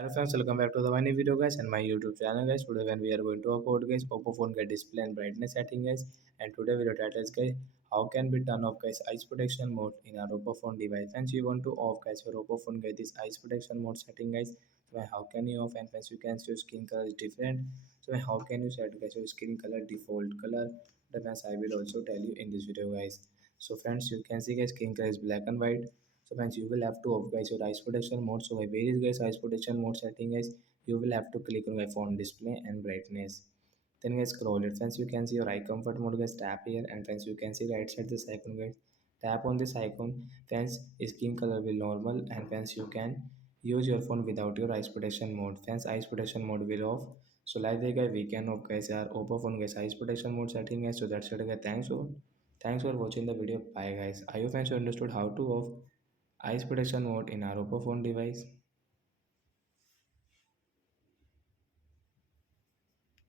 Hello friends, welcome back to the one new video guys and my YouTube channel guys. Today when we are going to talk about guys Oppo phone get display and brightness setting guys, and today video title is guys how can we turn off guys eyes protection mode in our Oppo phone device. Once you want to off guys your Oppo phone get this eyes protection mode setting guys, so how can you off, and once you can see your skin color is different, so how can you set guys your skin color default color, the guys I will also tell you in this video guys. So friends, you can see guys skin color is black and white. So friends, you will have to off guys your eyes protection mode. So where is guys eyes protection mode setting guys? You will have to click on my phone display and brightness. Then guys scroll it. Friends, you can see your eye comfort mode guys. Tap here, and friends, you can see right side this icon guys. Tap on this icon. Friends, skin color will normal, and friends, you can use your phone without your eyes protection mode. Friends, eyes protection mode will off. So like that guys, we can off guys our Oppo phone guys eyes protection mode setting guys. So that's it guys. Thanks for watching the video. Bye guys. I hope friends you understood how to off eyes protection mode in our Oppo phone device.